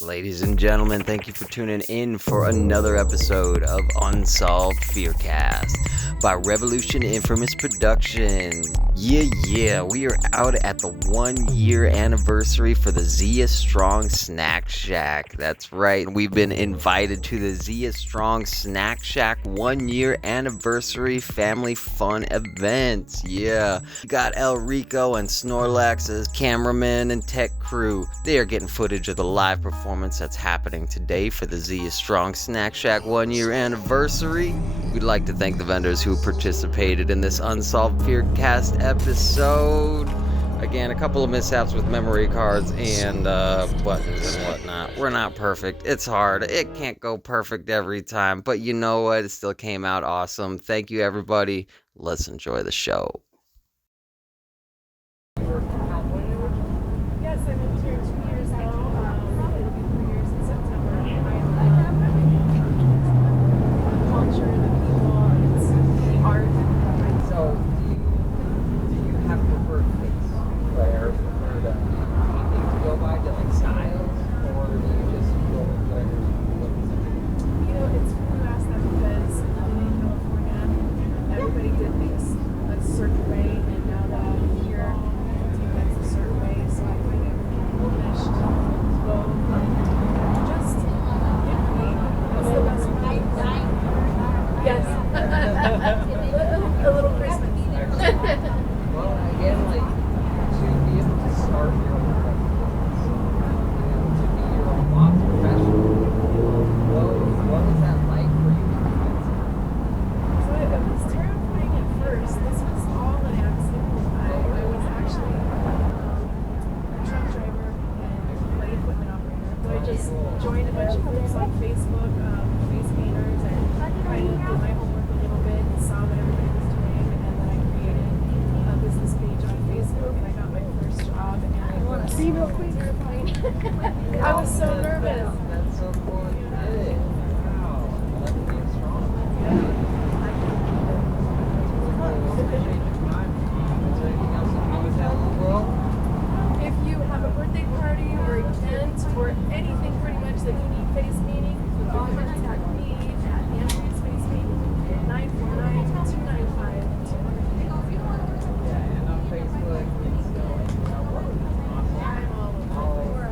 Ladies and gentlemen, thank you for tuning in for another episode of UnsolvedFearCast by Revolution Infamous Productions. Yeah, we are out at the 1-year anniversary for the Zia Strong Snac Shac. That's right, we've been invited to the Zia Strong Snac Shac 1-year anniversary family fun event. Yeah, we got Rikko and ZNORLAX as cameraman and tech crew. They are getting footage of the live performance that's happening today for the Zia Strong Snac Shac 1-year anniversary. We'd like to thank the vendors who participated in this Unsolved Fearcast episode. Again, a couple of mishaps with memory cards and buttons and whatnot. We're not perfect. It's hard. It can't go perfect every time, but you know what? It still came out awesome. Thank you, everybody. Let's enjoy the show. Yes, I moved here 2 years ago. It'll be 3 years in September. I the culture, the people, it's the art. So, do you have preferred face? Or preferred anything to go by, to like styles? Or do you just go with whatever looks? It's really asked that because living in California, everybody did things a certain way, and now that I'm here, I think that's a certain way. So I kind of meshed both and just get creative. That's the best way. Yes. A little Christmas. Well, again, like, to be able to start your own business, to be your own boss professional, what was that like for you? So it was terrifying at first. This was all an accident. I was actually a truck driver and light equipment operator. So I just joined a bunch of groups on Facebook, face painters, and kind of did my homework a little bit and saw what everybody was doing. And then I created a business page on Facebook, and I got my first job. And I was terrifying. I was so nervous. That's so cool. You did it. Wow. That's being strong. If you have a birthday party or event or anything pretty much that you need face painting, you can contact me at Andrea's Face Painting 949-295-200. Yeah, and on Facebook, it's I'm all over.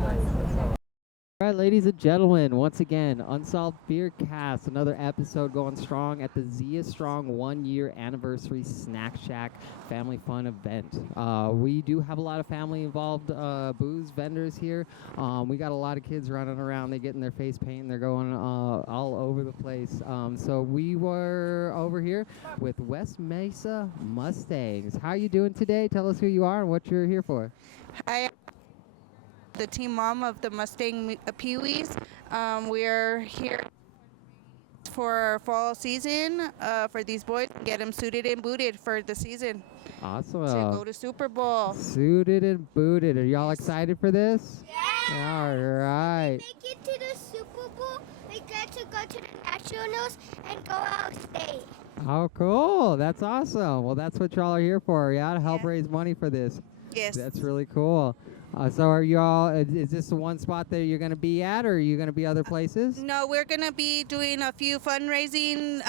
All right, ladies and gentlemen, once again, Unsolved Fearcast, another episode going strong at the Zia Strong 1-year anniversary Snack Shac family fun event. We do have a lot of family involved booze vendors here. We got a lot of kids running around. They're getting their face paint. They're going all over the place. So we were over here with West Mesa Mustangs. How are you doing today? Tell us who you are and what you're here for. I am the team mom of the Mustang Pee-wees. We're here for fall season for these boys, get them suited and booted for the season Awesome. to go to Super Bowl. Suited and booted. Are y'all excited for this? Yeah. All right. Make it to the Super Bowl, we get to go to the Nationals and go out state. Oh, cool. That's awesome. Well, that's what y'all are here for, yeah? To help Yeah. raise money for this. Yes. That's really cool. So are y'all, is this the one spot that you're going to be at, or are you going to be other places? No, we're going to be doing a few fundraising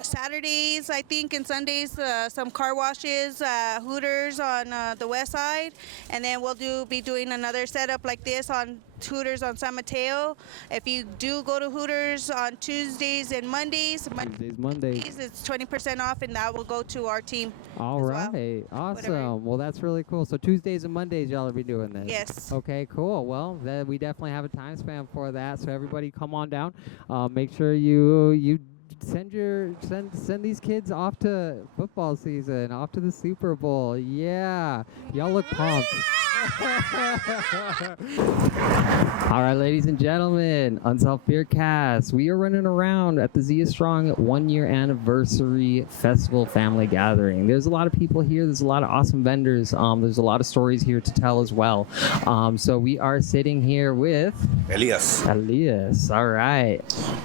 Saturdays, I think, and Sundays, some car washes, Hooters on the west side, and then we'll be doing another setup like this on Hooters on San Mateo. If you do go to Hooters on Tuesdays and Mondays, Mondays. it's 20% off, and that will go to our team. All as well. right. Awesome. Whatever. Well, that's really cool. So Tuesdays and Mondays y'all will be doing this? Yes. Okay, cool. Well, we definitely have a time span for that. So everybody come on down. Make sure you send these kids off to football season, off to the Super Bowl. Yeah. Y'all look pumped. All right, ladies and gentlemen, Unsolved Fearcast. We are running around at the Zia Strong 1-year anniversary festival family gathering. There's a lot of people here. There's a lot of awesome vendors. There's a lot of stories here to tell as well. So we are sitting here with Elias. All right.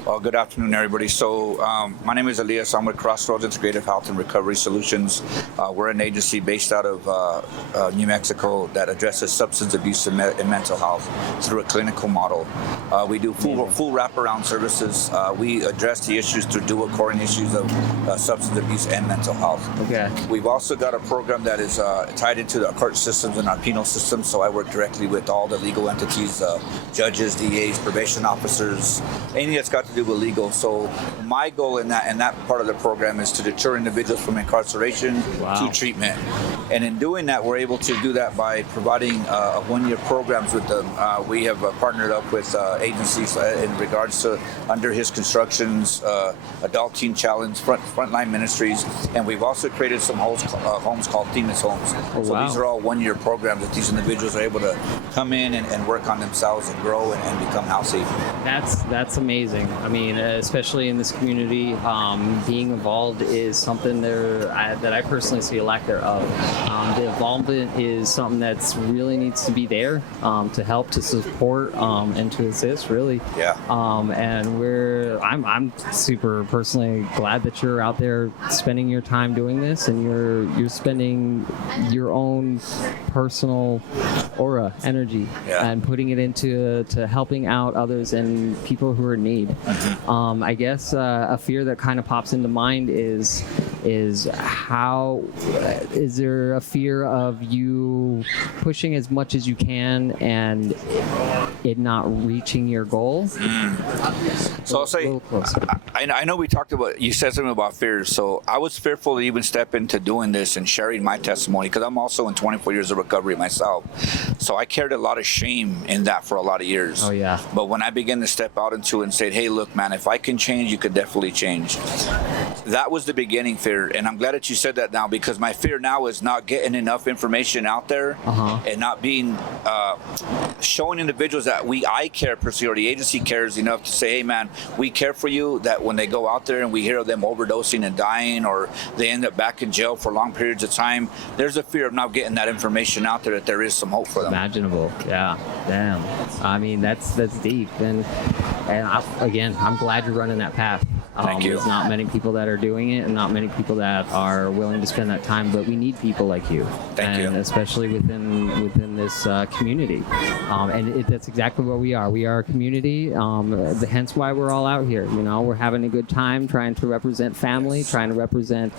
Well, good afternoon, everybody. So my name is Elias. I'm with Crossroads Integrative Health and Recovery Solutions. We're an agency based out of New Mexico that addresses addresses substance abuse and mental health through a clinical model. We do full wraparound services. We address the issues through dual core issues of substance abuse and mental health. Okay. We've also got a program that is tied into our court systems and our penal systems, so I work directly with all the legal entities, judges, DAs, probation officers, anything that's got to do with legal. So my goal in that part of the program is to deter individuals from incarceration to treatment. And in doing that, we're able to do that by providing one-year programs with them. We have partnered up with agencies in regards to Under His Constructions, Adult Teen Challenge, Frontline Ministries, and we've also created some homes called Themis Homes. So these are all one-year programs that these individuals are able to come in and work on themselves and grow and become healthy. That's amazing. I mean, especially in this community, being involved is something that I personally see a lack thereof. The involvement is something that's really needs to be there to help, to support, and to assist, really. Yeah. And I'm super personally glad that you're out there spending your time doing this, and you're spending your own personal aura, energy, and putting it into helping out others and people who are in need. I guess a fear that kind of pops into mind is how is there a fear of you pushing as much as you can and it not reaching your goal? So I'll say, I know we talked about, you said something about fears. So I was fearful to even step into doing this and sharing my testimony because I'm also in 24 years of recovery myself. So I carried a lot of shame in that for a lot of years. Oh, yeah. But when I began to step out into it and said, hey, look, man, if I can change, you could definitely change. That was the beginning fear. And I'm glad that you said that now, because my fear now is not getting enough information out there and not being showing individuals that I care personally, or the agency cares enough to say, hey, man, we care for you, that when they go out there and we hear of them overdosing and dying, or they end up back in jail for long periods of time, there's a fear of not getting that information out there, that there is some hope for them. Imaginable. Yeah. Damn. I mean, that's deep. And I'm glad you're running that path. Thank you. There's not many people that are doing it, and not many people that are willing to spend that time, but we need people like you. Thank you. Especially within this community. That's exactly what we are. We are a community, hence why we're all out here. You know, we're having a good time trying to represent family, trying to represent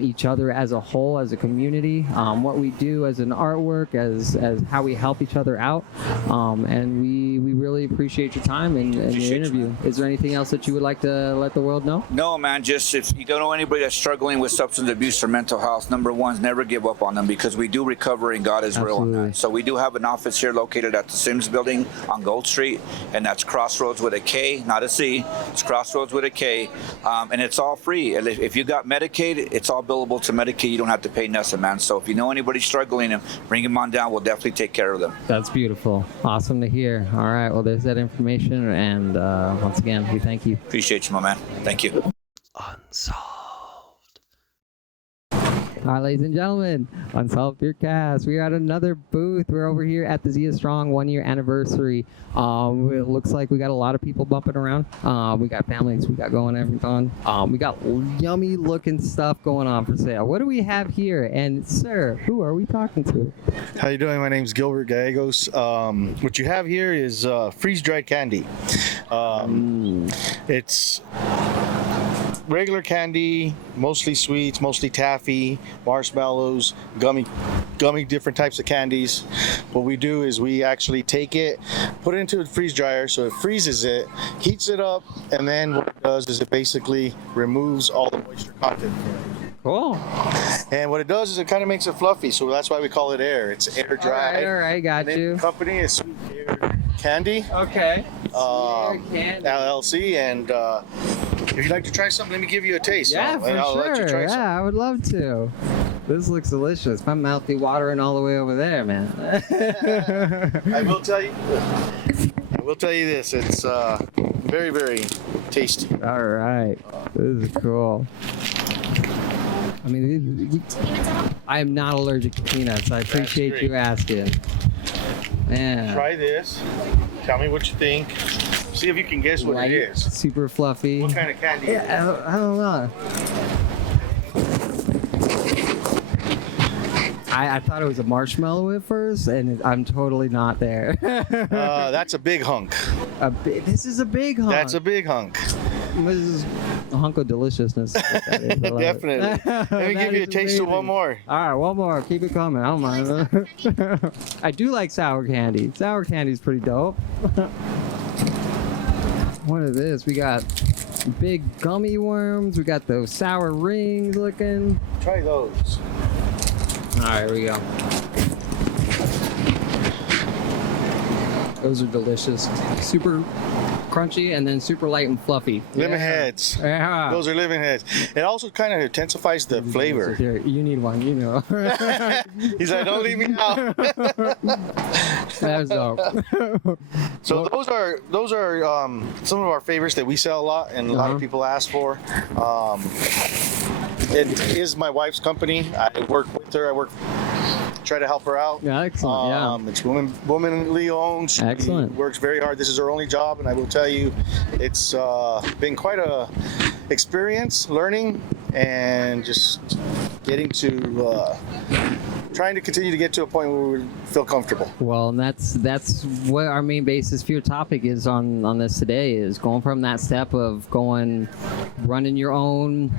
each other as a whole, as a community, what we do as an artwork, as how we help each other out. And we really appreciate your time and your interview. Is there anything else that you would like to let the world know? No, man, just if you don't know anybody that's struggling with substance abuse or mental health, number one is never give up on them, because we do recover and God is real on that. So we do have an office here located at the Sims building on Gold Street, and that's Crossroads with a K, not a C. It's Crossroads with a K, and it's all free. If you got Medicaid, it's all billable to Medicaid. You don't have to pay nothing, man. So if you know anybody struggling, and bring them on down. We'll definitely take care of them. That's beautiful. Awesome to hear. All right. Well, there's that information, and once again, we thank you. Appreciate you, my man. Thank you. Unsolved. All right, ladies and gentlemen, UnsolvedFearCast. We are at another booth. We're over here at the Zia Strong 1-year anniversary. It looks like we got a lot of people bumping around. We got families. We got going everything. We got yummy looking stuff going on for sale. What do we have here? And sir, who are we talking to? How you doing? My name's Gilbert Gallegos. What you have here is freeze-dried candy. It's regular candy, mostly sweets, mostly taffy, marshmallows, gummy, different types of candies. What we do is we actually take it, put it into a freeze dryer, so it freezes it, heats it up, and then what it does is it basically removes all the moisture content. Cool. And what it does is it kind of makes it fluffy, so that's why we call it air. It's air dried. All right, got you. The company is Sweet Air Candy. Okay. Candy. LLC, and if you'd like to try something, let me give you a taste. Yeah, for I'll sure. let you try something. I would love to. This looks delicious. My mouth be watering all the way over there, man. I will tell you this. It's very, very tasty. All right. This is cool. I mean, I am not allergic to peanuts. I appreciate you asking. Man. Try this. Tell me what you think. See if you can guess what it is. Super fluffy. What kind of candy? I don't know. I thought it was a marshmallow at first, and I'm totally not there. That's a big hunk. This is a big hunk. That's a big hunk. This is a hunk of deliciousness. Definitely. Let me give you a taste of one more. All right, one more. Keep it coming. I don't mind. I do like sour candy. Sour candy's pretty dope. What is this? We got big gummy worms. We got those sour rings looking. Try those. All right, here we go. Those are delicious. Super crunchy and then super light and fluffy. Lemon heads. Yeah. Those are lemon heads. It also kind of intensifies the flavor. Here, you need one, you know. He's like, don't leave me out. That's dope. So those are some of our favorites that we sell a lot and a lot of people ask for. It is my wife's company. I work with her. Try to help her out. Yeah, excellent. It's womanly owned. She Excellent. works very hard. This is her only job, and I will tell you, it's been quite a experience learning and just getting to trying to continue to get to a point where we feel comfortable. Well, and that's what our main basis for your topic is on this today, is going from that step of running your own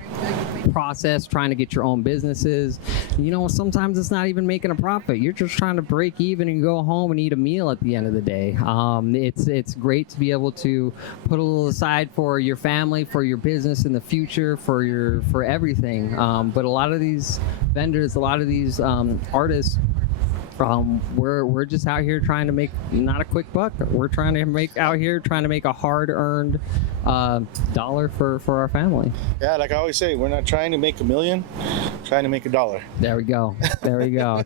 process, trying to get your own businesses. You know, sometimes it's not even making a profit. You're just trying to break even and go home and eat a meal at the end of the day. It's great to be able to put a little aside for your family, for your business in the future, for everything. But a lot of these vendors, a lot of these artists, we're just out here trying to make not a quick buck. We're trying to make a hard-earned dollar for our family. Yeah, like I always say, we're not trying to make $1 million, trying to make $1. There we go.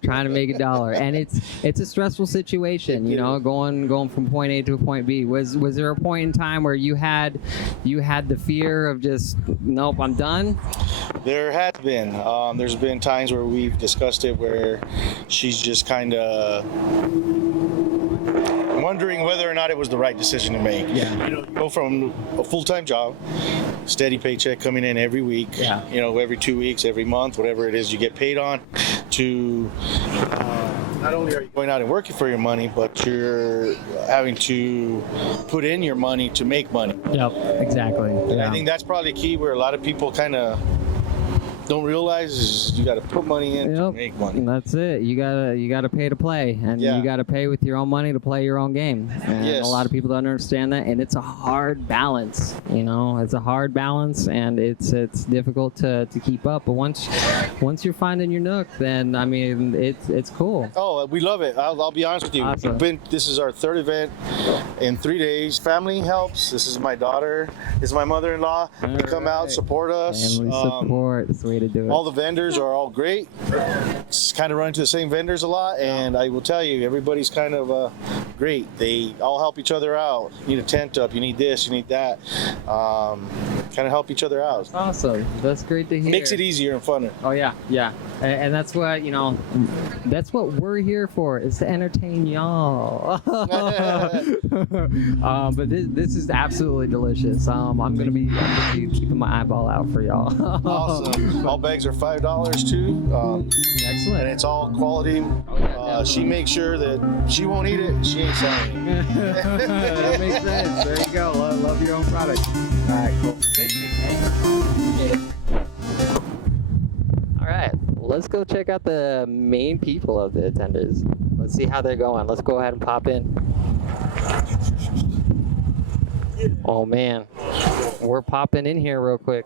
Trying to make $1, and it's a stressful situation, you know, going from point A to point B. Was there a point in time where you had the fear of just, nope, I'm done? There has been. There's been times where we've discussed it where she's just kind of wondering whether or not it was the right decision to make. Yeah. You know, you go from a full-time job, steady paycheck coming in every week, yeah, you know, every 2 weeks, every month, whatever it is you get paid on, to not only are you going out and working for your money, but you're having to put in your money to make money. Yep, exactly. And Yeah. I think that's probably key where a lot of people kind of don't realize is you got to put money in to make money. That's it. You gotta pay to play, and you gotta pay with your own money to play your own game. And a lot of people don't understand that, and it's a hard balance. You know, it's a hard balance, and it's difficult to keep up. But once you're finding your nook, then I mean, it's cool. Oh, we love it. I'll be honest with you. Awesome. This is our third event in 3 days. Family helps. This is my daughter. This is my mother-in-law. They come out, support us. Family support. That's the way to do it. All the vendors are all great. It's kind of running to the same vendors a lot, and I will tell you, everybody's kind of great. They all help each other out. You need a tent up. You need this. You need that. Kind of help each other out. Awesome. That's great to hear. Makes it easier and funner. Oh yeah, yeah. And that's what, you know, that's what we're here for, is to entertain y'all. But this is absolutely delicious. I'm gonna be keeping my eyeball out for y'all. Awesome. All bags are $5 too. Excellent. And it's all quality. She makes sure that she won't eat it. She ain't selling it. That makes sense. There you go. Love your own product. All right, cool. All right, let's go check out the main people of the attenders. Let's see how they're going. Let's go ahead and pop in. Oh man, we're popping in here real quick.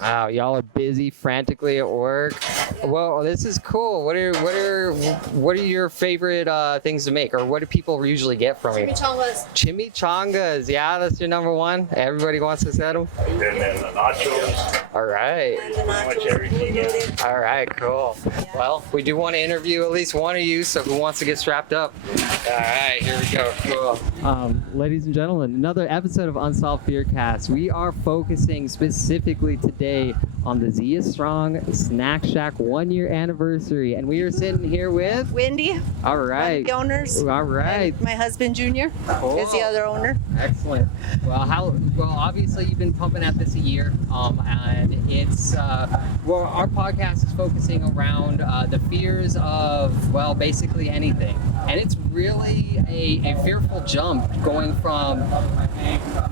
Wow, y'all are busy frantically at work. Well, this is cool. What are your favorite things to make, or what do people usually get from you? Chimichangas. Chimichangas, yeah, that's your number one. Everybody wants to set them. And then the nachos. All right. Pretty much everything. All right, cool. Well, we do want to interview at least one of you, so who wants to get strapped up? All right, here we go. Cool. Ladies and gentlemen, another episode of UnsolvedFearCast. We are focusing specifically today today on the Zia Strong Snac Shac 1-year anniversary, and we are sitting here with Wendy. All One right. of the owners. All right. And my husband Junior is the other owner. Excellent. Well, obviously you've been pumping at this a year, and it's our podcast is focusing around the fears of basically anything, and it's really a fearful jump going from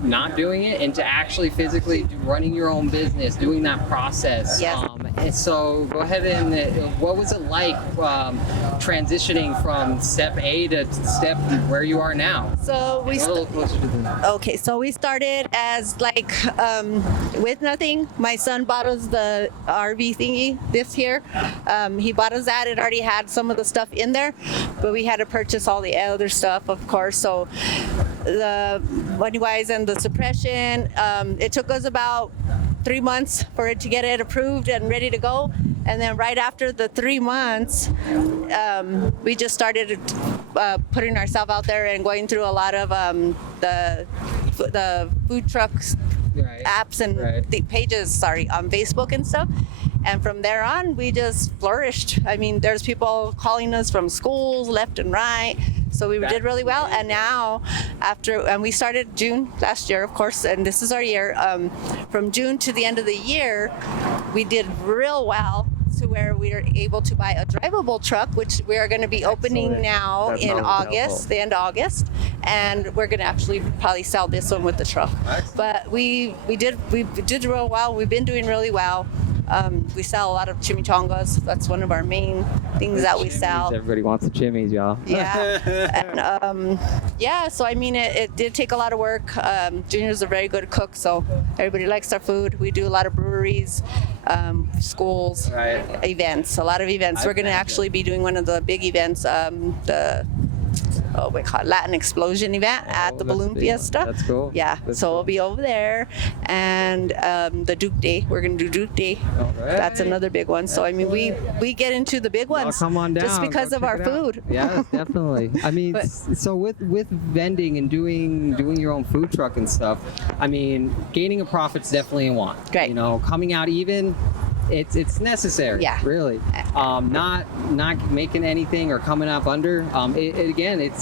not doing it into actually physically running your own business, doing that process. Yes. And so go ahead and what was it like transitioning from step A to step where you are now? So we A little closer to the Okay, so we started as with nothing. My son bought us the RV thingy this year. He bought us that. It already had some of the stuff in there, but we had to purchase all the other stuff, of course. So the money-wise and the suppression, it took us about 3 months for it to get it approved and ready to go. And then right after the 3 months, we just started putting ourselves out there and going through a lot of the food trucks apps and the pages, on Facebook and stuff. And from there on, we just flourished. I mean, there's people calling us from schools left and right. So we did really well. And now, and we started June last year, of course, and this is our year. From June to the end of the year, we did real well, to where we are able to buy a drivable truck, which we are going to be opening now in August, the end of August, and we're going to actually probably sell this one with the truck. But we did real well. We've been doing really well. We sell a lot of chimichangas. That's one of our main things that we sell. Everybody wants the chimmies, y'all. Yeah. And so I mean, it did take a lot of work. Junior's a very good cook, so everybody likes our food. We do a lot of breweries, schools, events, a lot of events. We're going to actually be doing one of the big events, we call it Latin Explosion event at the Balloon Fiesta. That's cool. Yeah, so we'll be over there. And the Duke Day, we're going to do Duke Day. That's another big one. So I mean, we get into the big ones come on down. just because of our food. Yeah, definitely. I mean, so with vending and doing your own food truck and stuff, I mean, gaining a profit's definitely a want. Great. You know, coming out even, it's necessary. Yeah. Really. Not making anything or coming up under.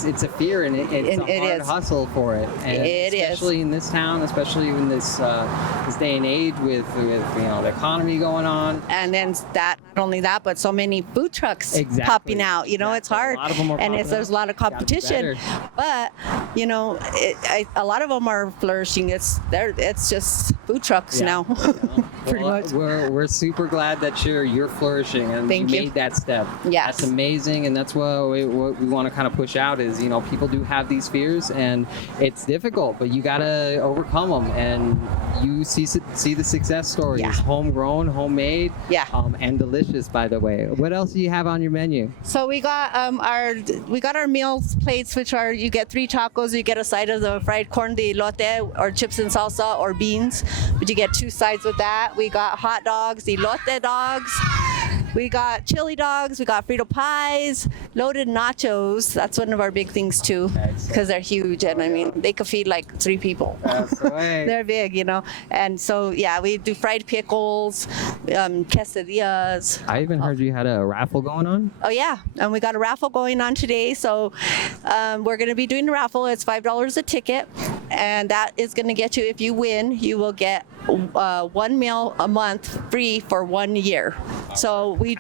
It's a fear, and it's a hard hustle for it. And especially in this town, especially in this day and age with the economy going on. And then not only that, but so many food trucks popping out. You know, it's hard, a lot of them are and there's a lot of competition. But a lot of them are flourishing. It's just food trucks now. Pretty much. We're super glad that you're flourishing and you made that step. Yes. That's amazing, and that's what we want to kind of push out is, people do have these fears, and it's difficult, but you got to overcome them, and you see the success stories. Homegrown, homemade, and delicious, by the way. What else do you have on your menu? So we got our meals plates, which are, you get 3 tacos, you get a side of the fried corn de elote or chips and salsa or beans, but you get 2 sides with that. We got hot dogs, elote dogs. We got chili dogs, we got Frito pies, loaded nachos. That's one of our big things too, because they're huge, and I mean, they could feed like 3 people. That's right. They're big, And so, we do fried pickles, quesadillas. I even heard you had a raffle going on. Oh yeah, and we got a raffle going on today. So we're going to be doing a raffle. It's $5 a ticket, and that is going to get you, if you win, you will get 1 meal a month free for 1 year. So we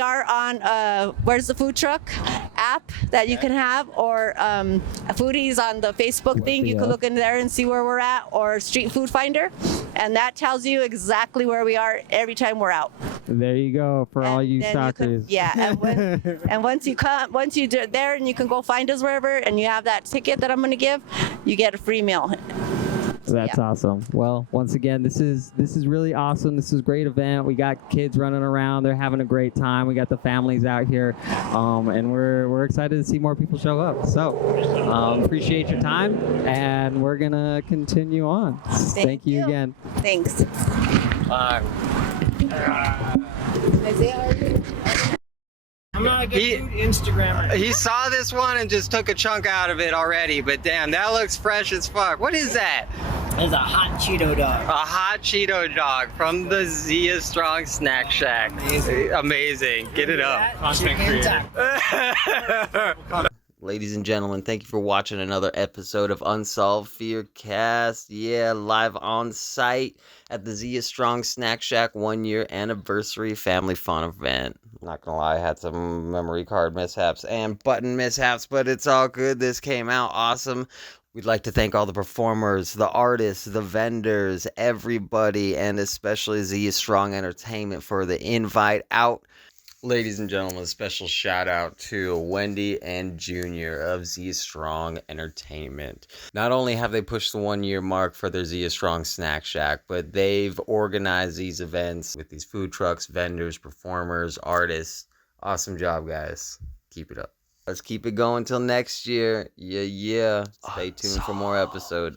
are on Where's the Food Truck app that you can have, or Foodies on the Facebook thing. You can look in there and see where we're at, or Street Food Finder, and that tells you exactly where we are every time we're out. There you go for all you stalkers. And once you're there and you can go find us wherever, and you have that ticket that I'm going to give, you get a free meal. That's awesome. Well, once again, this is really awesome. This is a great event. We got kids running around. They're having a great time. We got the families out here, and we're excited to see more people show up. So appreciate your time, and we're gonna continue on. Thank you again. Thanks. I'm not a good food Instagrammer. He saw this one and just took a chunk out of it already, but damn, that looks fresh as fuck. What is that? It's a hot Cheeto dog. A hot Cheeto dog from the Zia Strong Snac Shac. Amazing. Get it up. Content creator. Ladies and gentlemen, thank you for watching another episode of Unsolved Fearcast. Yeah, live on site at the Zia Strong Snac Shac 1 year anniversary family fun event. Not gonna lie, I had some memory card mishaps and button mishaps, but it's all good. This came out awesome. We'd like to thank all the performers, the artists, the vendors, everybody, and especially Zia Strong Entertainment for the invite out. Ladies and gentlemen, a special shout out to Wendy and Junior of Zia Strong Entertainment. Not only have they pushed the 1 year mark for their Zia Strong Snack Shack, but they've organized these events with these food trucks, vendors, performers, artists. Awesome job, guys. Keep it up. Let's keep it going till next year. Yeah. Stay tuned for more episodes.